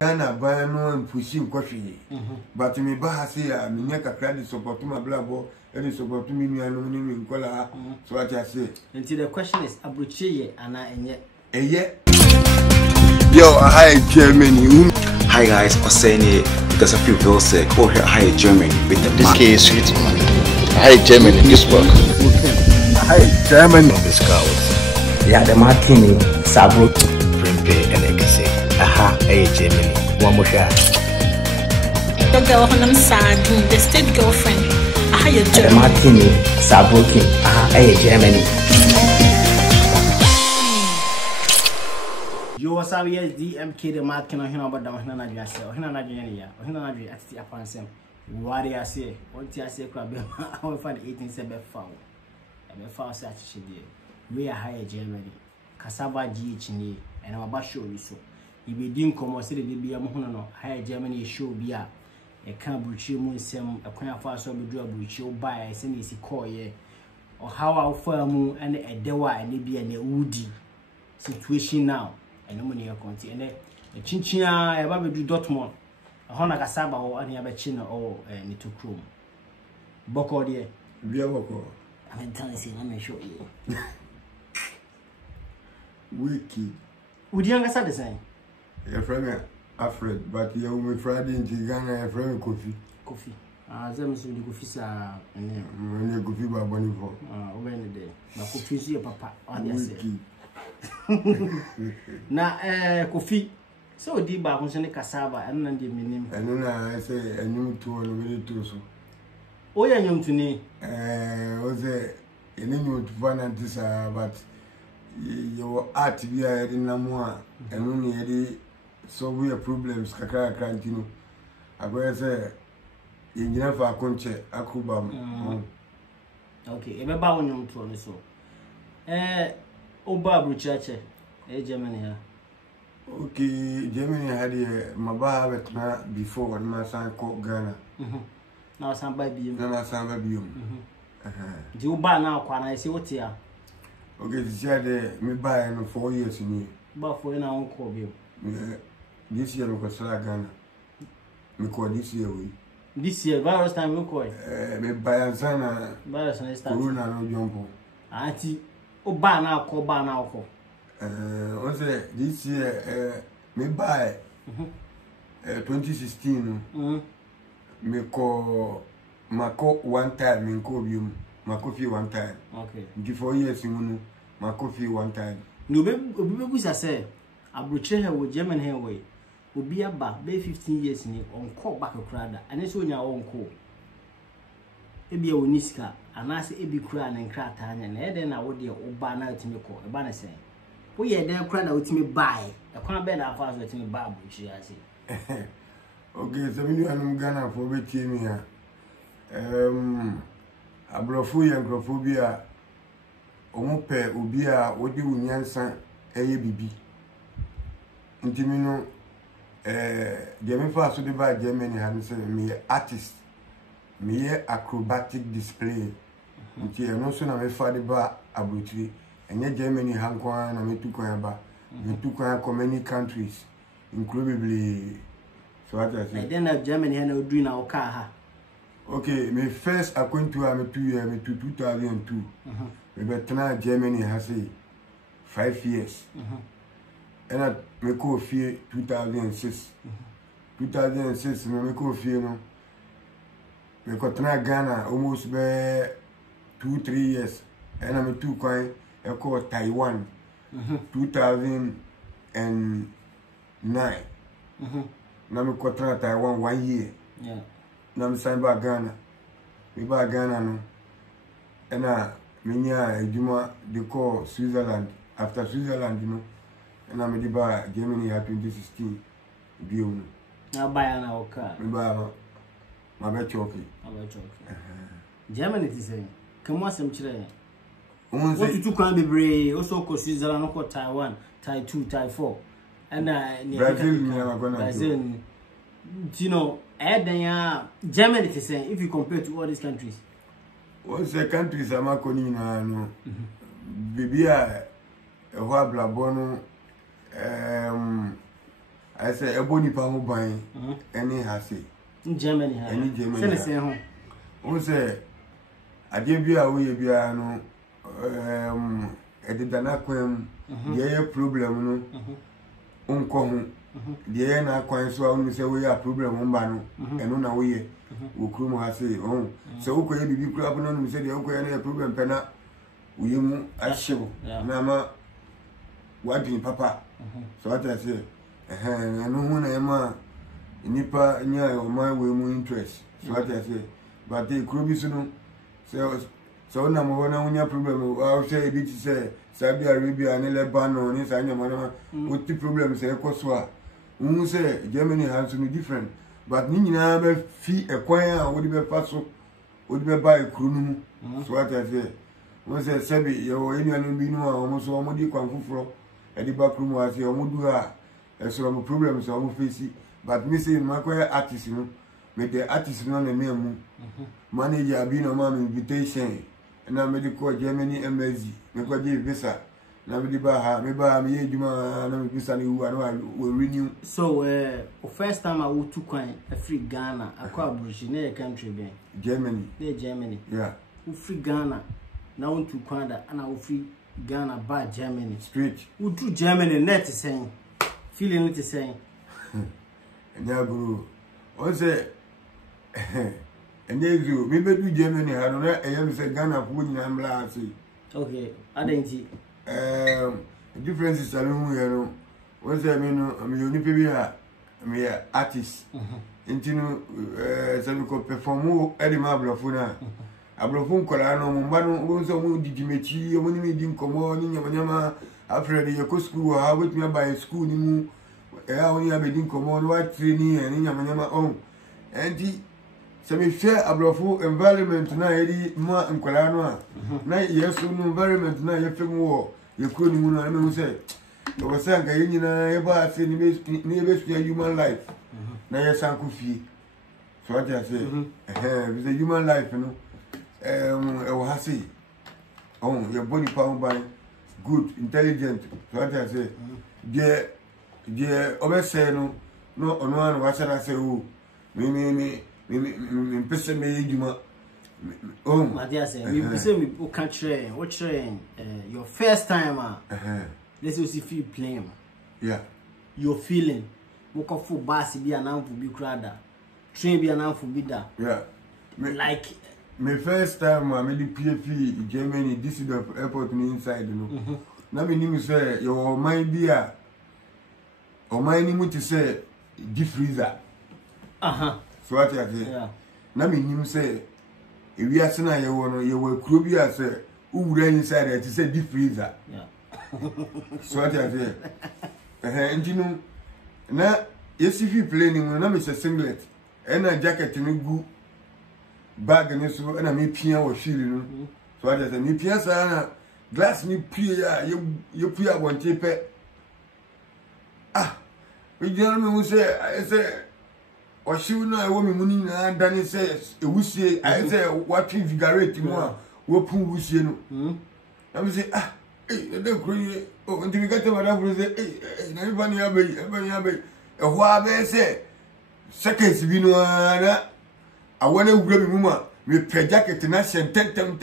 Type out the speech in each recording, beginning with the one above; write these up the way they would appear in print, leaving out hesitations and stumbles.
Ghana by no pushing coffee. But me bahasi a minyaka credit support to my blabo, any support to me and in color. So what I say. Until the question is Abruchi and I and yet. Yo, hi Germany. Hi guys, Oseni, because of people say, go here, hi Germany with the this case, Switzerland. Hi Germany, this work. Hi Germany. This cows. Yeah, the Martini, Sabro, Primpe, and Ekase. Aha, hey Germany. One more shot. The girl I'm sad, the state girlfriend. Aha, you the Martini, Sabro, aha, hey Germany. You was our DMK the mark can hear about the Hana Jassa, or Hana Jania, or Hana at the upon some. What I say, what I say, crab, I will find 18 foul. And the foul such she did. We are higher Germany, Cassava G. And our basho you so. You be doing come city be a mohono, higher Germany show be a can't bruchi moon some, a queen of us will be do a bruchi by a semi call ye. Or how our firm and a dewa and it be a woody situation now. And no money account and a chinchina a baby Dortmund a Hona Cassava or any other china or any two chrome. Boko dear. Biaboko. I'm telling you, I'm show you. Wiki. Would you understand the same? Your friend Alfred, but you will be Friday in Ghana, your friend Kofi. Kofi. Them so the Kofi are when you Kofi by Bonnie for. When the day. But Kofi is your papa. Wiki. Na Kofi so di ba ko se ne cassava and na de minim eno na say enyum to no we to so o ya nyum to ni o say enyum to fa na ntisa but your art bi a yedi na mo a eno ne yedi solve your problems kakra krantino agora say yingira fa konche akuba okay e be ba wonyum to no so Oba Bruchache, Germany. Okay, Germany had a Maba before when my son called Ghana. Now, some baby, now some baby. Do buy now, when I see what here. Okay, she said, me buy 4 years in here. But for an uncle, this year, we go Ghana. Me call this year, we. This year, virus time, we call me buy and sana. Virus and start. Corona no jump. Auntie. Oba na ko ba na ko this year me buy 2016 me ko mako one time me ko bium mako fi one time okay before years mu mako fi one time no be busa say abroche he wo German he we obi aba be 15 years ni onko back krada ane so nya onko ebi woni sika anase ebi kura na nkrata anya na eden na wo de oba na otimi ko eba na sen wo ye den kura na otimi buy e kwa be na afa so otimi buy abuchi ase okay so me anu Ghana for be tie me ha abrofo ye nkrofobia omo pe obi a wodi wunyansa eye bibi ntimi no de me fa so de ba Germany han se me artist me acrobatic display nti eno so na me fa de ba abotire enye Germany hankwa na me tukwan ba me tukwan ko many countries including so what I say then Germany na odu na oka ha okay me first account to am 2 year me 2002 me betna Germany ha say 5 years and me ko fie 2006 2006 me ko fie no me ko tna Ghana almost be 2-3 years and I'm too quiet I call Taiwan 2009 na me ko tna Taiwan 1 year na me sign back Ghana me ba Ghana no and me nya ejuma they call Switzerland after Switzerland you know and I'm ba Germany at 2016 bio na ba na oka me ba ma be choki Germany is saying come on some children what you can be brave also ko Switzerland ko Taiwan Tai 2 Tai 4 and Brazil you know Germany is saying if you compare to all these countries what's the countries am akoni na no bibia e ho ablabono I say ebony pa ho ban any hase in Germany ha any Germany say ho o say ade bia wo ye bia no edida na kwam ye problem no onko ho de na kwan so onu say we ya problem mba no eno na we ye wo krum ha say so wo koye bibi kru abona no say de wo koye na problem pena wo ye mu ahyew na ma wadin papa so what I say eno hu na ye ma nipa nya o man we mu interest so what I say but the kru bi so no so na mo na unya problem o say bi ti say Saudi Arabia and Lebanon ni sa nyama what the problem say ekoso a we say Germany has to be different but ni nyina be fi ekwan a wo di be paso wo di be buy kru nu so what I say we say sebi yo enuanu bi nu a o mo so o mo di kwan fufuro e di ba kru mu ase o mo du a so mo problem so o mo face but me say my artist no me the artist no na me mu manager abi no ma invitation na me di ko Germany embassy me ko di visa na me di ba ha me ba me ejuma na me visa ni wu na we renew so first time I would to kwan free Ghana akwa Bruce na country ben Germany yeah u free Ghana na want to kwan da na u free Ghana ba Germany straight u do Germany net saying feeling it saying nya bro o say enezu me be do Germany ha no na eyam say Ghana fu nyina mla ase okay adenti differences are no here no o say me no me oni pe bi ha me artist intinu say me ko perform e di ma blofo na ablofo nkola no mo mba no wo so mo didimechi mo ni mi di nkomo ni nyama afre de yeko school ha wetumi by school ni mu a oni abedi nkomo no wa training ni nyama enti se me share ablofo environment na yedi ma nkola no a na yeso no environment na ye femu wo ye kuro ni mu na me say o wasa nka ye nyina ye ba ase ni be human life na ye sanku fie so what I say with the human life no e wo hase your body power by good intelligent so what I say the obese no ono an wa sara say o me pese me ejuma Matias we say we can train what train your first time let's see if you play your feeling wo ko fu bass bi anamfu bi krada train bi anamfu bi da like my first time I made the PFE Germany Düsseldorf airport ni inside no na me nim say your mind be a o mind ni muti say deep freezer so what I say na me nim say e wi ase na ye wo no ye wo kuro bi a say uwura inside it say deep freezer so what I say entinu na yesifi plane na me say singlet na jacket ni gu bag ni so na me pia wo feel no so what I say me pia sa na glass ni pia ye pia wonte pe we just me say o shiw na e wo me muni na dani say e wusie I say what invigorate mo wo pun wusie no na me say de kruye o ndi we get madam bro say na me bani abai e ho abai say seconds bi no na awona wura mi muma me pe jacket na tentem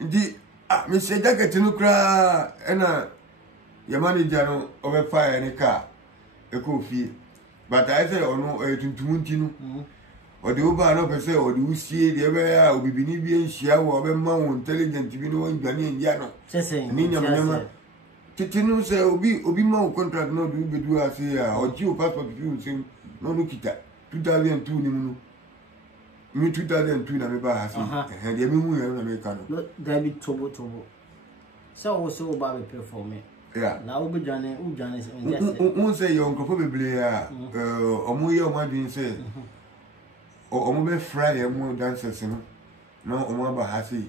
ndi me se jacket no kra na your manager no over fire ni car e ko fie but I say ono tuntumunti no o de oba no pe say o de usie de be ya obibini bi enhia wo be ma wo intelligent bi no ndwane ndia no ni nyama titinu say obi ma wo contract no do be do ase ya o ji o passport bi unsim no no kita 2002 ni mu mi 2002 na me ba hasi de me hu ya na me ka no David tobo so ba be perform na wo be jane say your uncle probably omo ye omo adwin say omo be fry omo dancers no omo ba hasi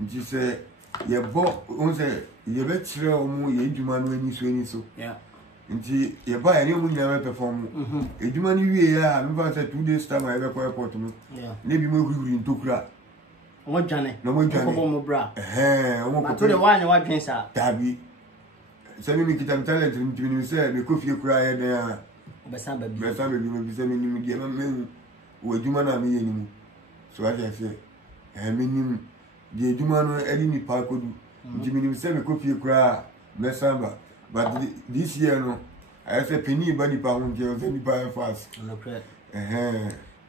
nti say ye bo say ye be kire omo ye djuma no ani so nti ye ba ye omo nya be perform edjuma ni wie ya me ba say 2 days time I be ko airport no ne bi mo huri ntokura omo jane no mo jane omo bra omo ko to de wa nya wa dwen sa tabi sɛ me kita talent ntimi sɛ me kofie kura yɛ den a besan baby me sɛ me nim die me wo adwuma na me yɛ nim so I just say me nim die adwuma no edi ni pa kodu ntimi nim sɛ me kofie kura me samba but this year no I say penny ba ni pa ho ntia sɛ ni pa fast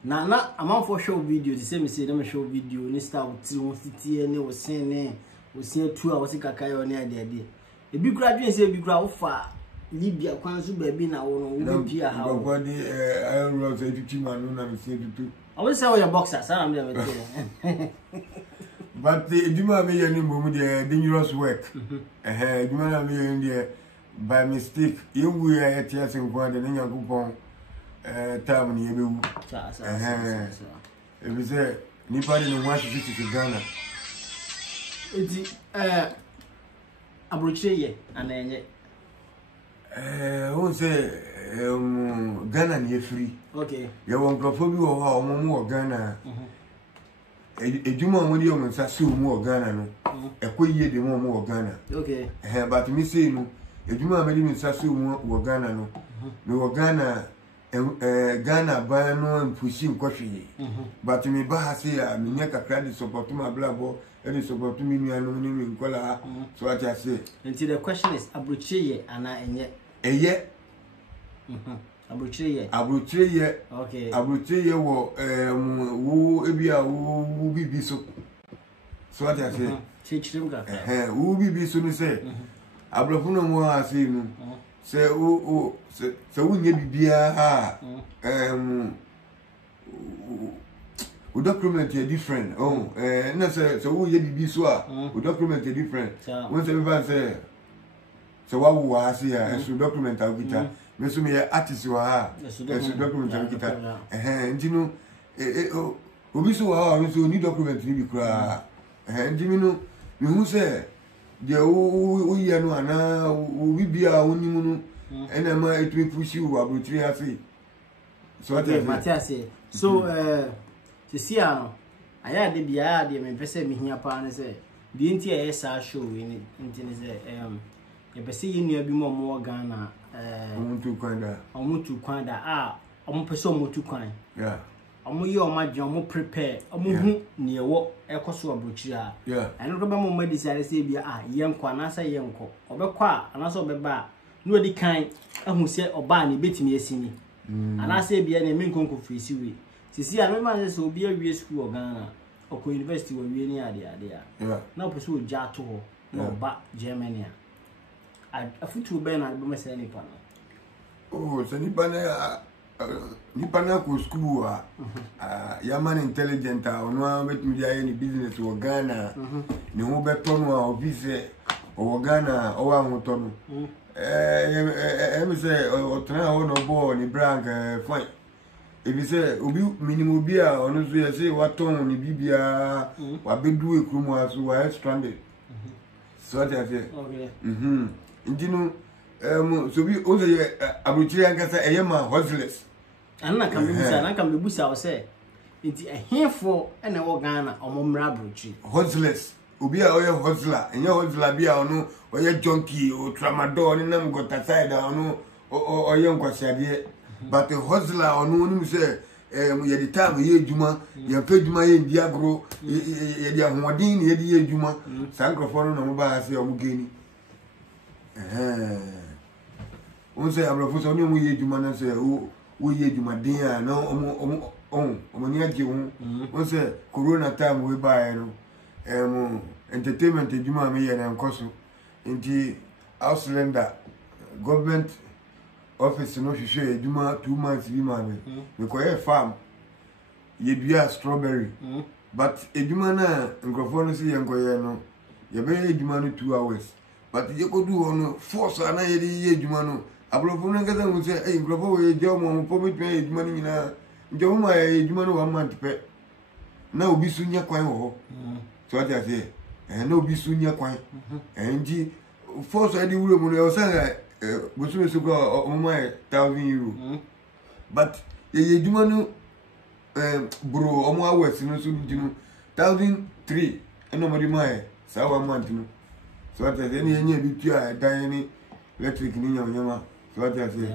na amanfo show video the same say dem show video ni style ti won titi ne wo sen ne wo sen tu a wo se kakayo ne ade ebi kura dwen se ebi kura wo fa Libya kwan so ba bi na wo no wo bi a ha wo body I was a 50 man no na me say tutu I will say we are boxers say am dem tell but the duma me yani mom the dangerous work duma na me yani by mistake you we are at yes in kwa de nyankopon time ni ebewu e be say ni pa de no wa shi to Ghana eti abrocheye anenye won say Ghana ni free okay ye won crofo bi wo ha omo mu Ghana ejuma mo di o nsa se mu Ghana no ekoyie de mo mu Ghana okay but me say no ejuma me di nsa se mu Ghana no me Ghana Ghana ba no mpushi nkohwe but me ba ha say a me nya kakra de support my blabo any support me nuanu ni me nkola so what I say until the question is abrocheye ana enye eye abrocheye okay abrocheye wo wo ebia wo bibi so what I say chichirim kaka wo bibi so ni say abrofo no mo ha say no say o say wo nye bibia ha o document is different na say wo ye bibi so a o document is different when say we say so wa wo ha say a so document a kita me so me artist wa ha so document a kita ntino obi so wa me so ni document ni bi kura ntimi no me hu say de o ye no ana o bibia onimu no ena ma etwe pushi wo abrotri ase so what I Matthias so to see aya de bia de me pese me hia pa ne se bi nti e sa show we ni nti ne se ye pese ye nua bi mo Ghana omuntu kwanda omu pese omuntu kwan yeah omu ye o madwe omu prepare omu hu ne ewo ekoso abrochiri a eno ko be mo madi sare se bia ye nkwa na sa ye nko obekwa ana so obeba no odi kan ahu se oba ne betimi asini ana se bia ne menkonko frisi we sisi a no ma se obi awie school Ghana okọ university wa wie ni ade a na opeso oja to ho na oba Germany a afutu be na be mese ni pa no so ni bana ko school ya man intelligent ono a betimi dia ni business wo Ghana ni ho beto no a office wo Ghana o wa ho to no me say o tena ho no bo ni brand fine ebi say obi minimum bi a ono so ye say waton ni bibia wa bedu ekrumu aso wa stranded so that say okay ndinu so bi o say abrochiri ankasa eyema hustlers anna kan be busa o say nti ehefo ene wo Ghana omomra abrochiri hustlers obi a oye hustler enye hustler bi a ono oye junkie o tramadol ni nam gota side ono oye nkwasiade but hustler ono ni say ye di time ye djuma ye pe djuma ye ndi agro ye di ahoden ye di ye djuma sankrofo no mo ba ase o mu geni on say abrofo so ni mo ye djuma na say wo ye djuma den a na omo ni age wo on say corona time we ba no entertainment djuma me ye na nkoso nti house lender government office no hwehwe djuma 2 months bi ma me ko ye farm ye dua strawberry but djuma na nkrofo no si ye nkoye no ye be djuma no 2 hours but ye ko du ono force ana ye di ye djuma no abrofo no ngaza mu se nkrofo ye je mo po bi ye djuma ni nyina njo ma ye djuma no 1 month pe na obi su nya kwan ho so what I say na obi su nya kwan nji force adi wure mu no say bosu so go omo 1,000 euro but ye djuma no bro omo hours no so djuma 1,003 eno mo di mai sa 1 month no so what I say ni nya bi tu a dan ni electric ni nyama so what you say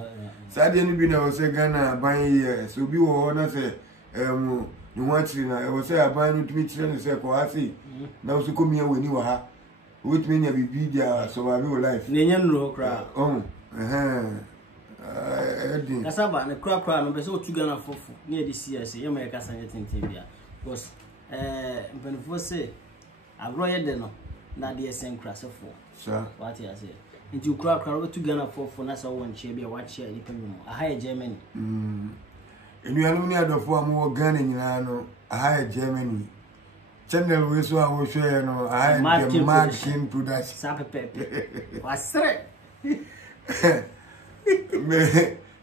sadia ni bi na o se Ghana ban ye so bi wo na se ni watching na o se aban no tumi kire ne se ko asi na so ko miya wani wa ha with me nya bibi dia survive your life ne nya no kra kasaba ne kra no be se o tu Ghana fofo ne e di CS ye ma ye kasa nya tenten bia because mpenfo se agro ye de no na de esen kra se fo sure what you say nti kra o tu Ghana fofo na se wo nche bia wa che ni pemu aha ye Germany enuanu ni adofo amu Ghana nyina no aha ye Germany channel we so awo share no aha ye Martin production sa pepe wasre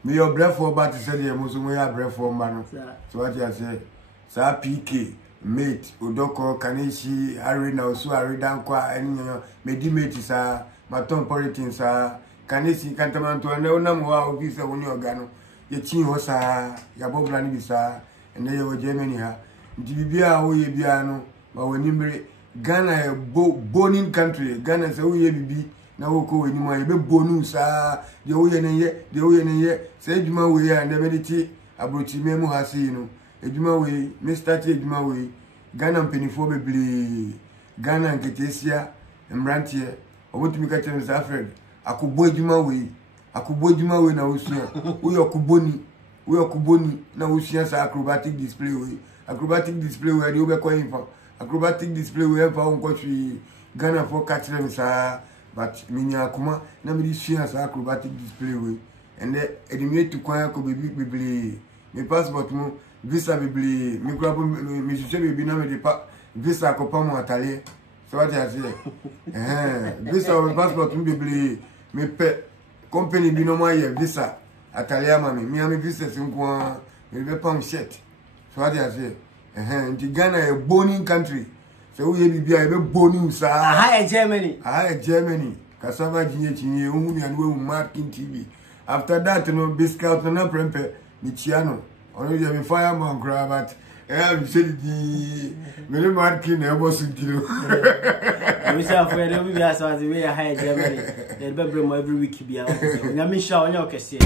me your breath for about to say the musu mo ya breath for man so what you say sa PK mate odoko kaneshi arena osu areda kwa enyo medimate sa maton politin sa kaneshi kantamanto na onam wa obisa woni organo ye chin ho sa ya bobla ni bisa ene ye wo Germany ha ndi bibia wo ye bia no ma woni mre Ghana e boning country Ghana se wo ye bibi na wo ko woni ma ye be bonu sa de wo ye ne ye se eduma wo ye na be ti abrochi memu ha si no eduma wo Mr. T eduma wo Ghana mpenifo bebli Ghana nketesia mrantie obotumi ka chere South Africa akubbo eduma we na osua wo yo kuboni na osua sa acrobatic display we de obekọ info acrobatic display we fa onko twi Ghana for catch them sa but minya akuma na me sua sa acrobatic display we and edimie to kwa ko bebli me passport mo visa bibli mi kura po mi juje bibi na me de visa ko pa mo atale so what you say visa or passport mi bibli me pe company bi no mo ye visa atale ama mi ami visa sinko me be pam shirt so what you say nti Ghana a boning country so we bibi a be boning sa aha Germany kasaba jinye ohun mi anwe Martin TV after that no biscuit na prempe mi chiano ono je mi fireman cry but I'm saying the very Martin e boss kilo we say for the we as as we are high Germany they be bring every week bia na me sha onye okese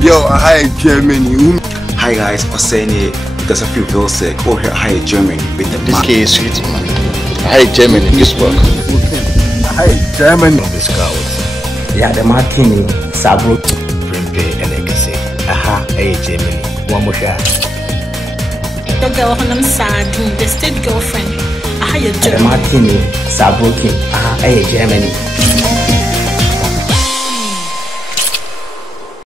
yo high Germany Hi guys, Oseni because of you will say go here Hi Germany with the This case is sweet, man. Hi Germany, Duisburg. Hi Germany. This cows. yeah the Martin Sabro Prempe and Ekase. Aha, Hi Germany. One more shot. Your girl, I'm sad. The state girlfriend. I had your the Martin Sabro aha Germany